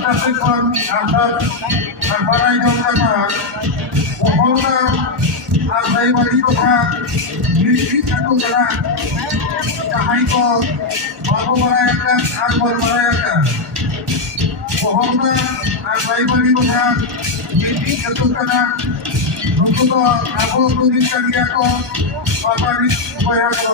ᱯᱟᱥᱴᱟ ᱠᱷᱚᱱ ᱟᱨ ᱵᱟᱲᱟᱭ ᱡᱚᱝ ᱠᱟᱱᱟ ᱵᱚᱦᱚᱲᱟ ᱟᱨ ᱫᱟᱭᱵᱟᱲᱤ ᱴᱚᱴᱷᱟ ᱢᱤᱫ ᱟᱹᱛᱩ ᱠᱟᱱᱟ ᱡᱟᱦᱟᱸᱭ ᱠᱚ ᱵᱟᱵᱚ ᱵᱟᱲᱟᱭ ᱟᱠᱟᱫ ᱟᱨ ᱵᱚᱱ ᱵᱟᱲᱟᱭ ᱟᱠᱟᱫ ᱵᱚᱦᱚᱲᱟ ᱟᱨ ᱫᱟᱭᱵᱟᱲᱤ ᱴᱚᱴᱷᱟ ᱢᱤᱫ ᱟᱹᱛᱩ ᱠᱟᱱᱟ ᱱᱩᱠᱩ ᱫᱚ ᱟᱵᱚ ᱛᱩᱨᱤ ᱠᱟᱱ ᱜᱮᱭᱟ ᱠᱚ ᱵᱟᱵᱟᱨᱤ ᱵᱚᱭᱦᱟ ᱠᱚ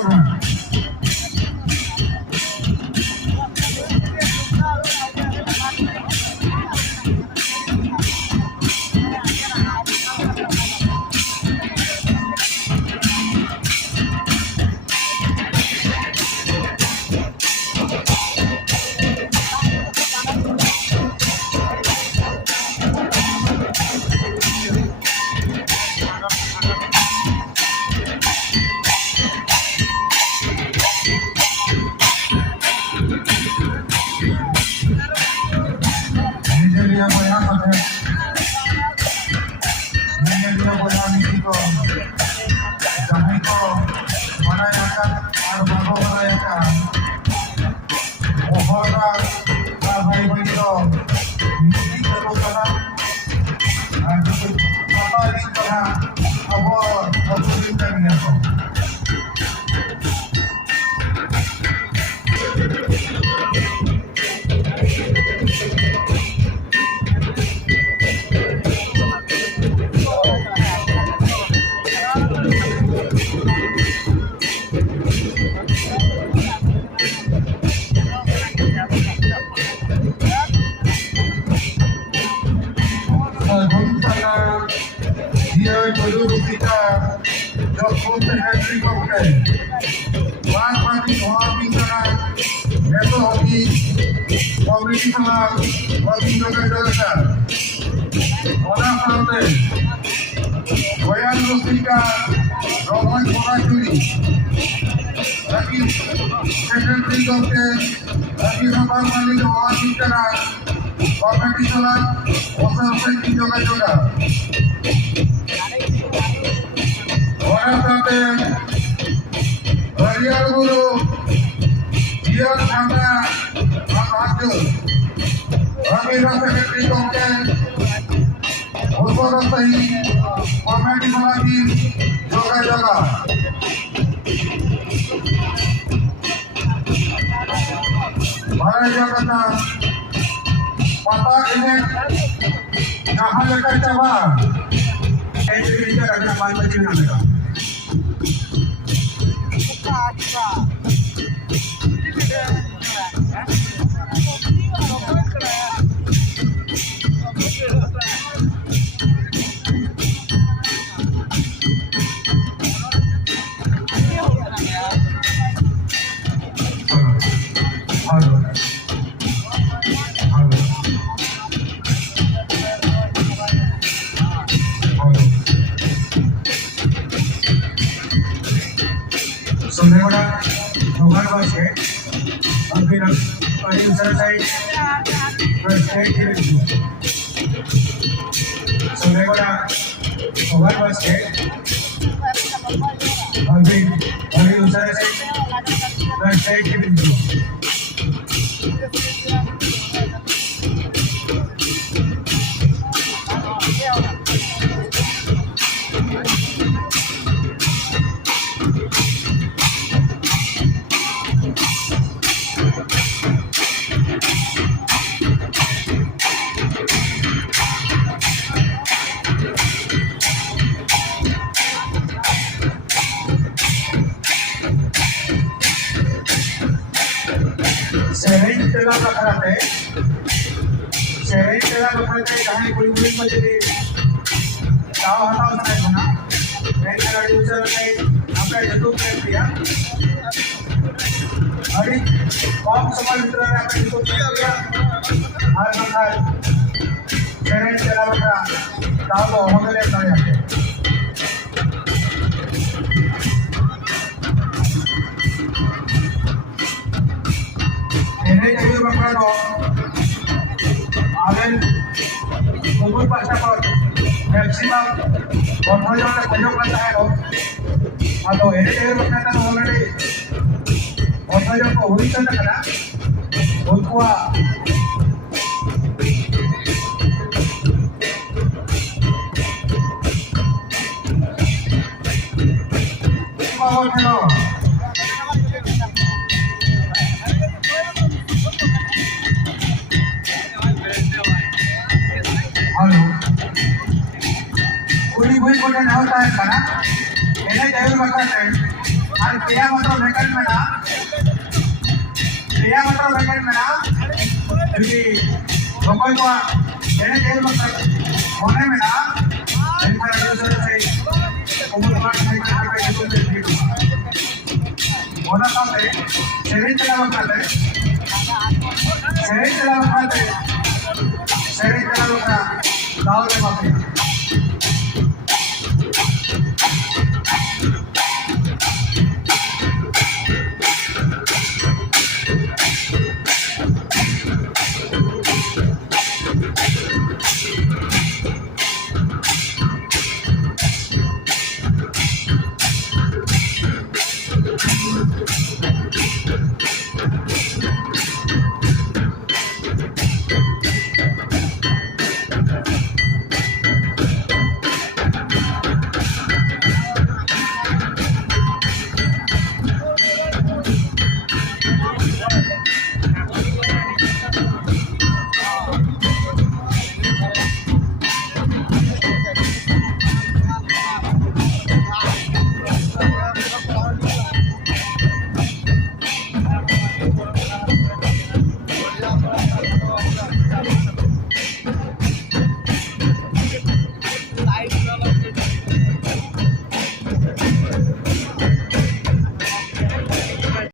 बाबा चलो हेलो कुली भूई कोटे ना होता है ना એને જરૂર બતાશે અને પેયા માત્ર વેકેટ મેં ના પેયા માત્ર વેકેટ મેં ના क्योंकि लोगों को એને જરૂર બતાશે होने में ना इनका यूजर से उम्र पास नहीं करने के लिए तो होना चाहते शरीर चलाना चाहते शरीर चलाना का दाव में बात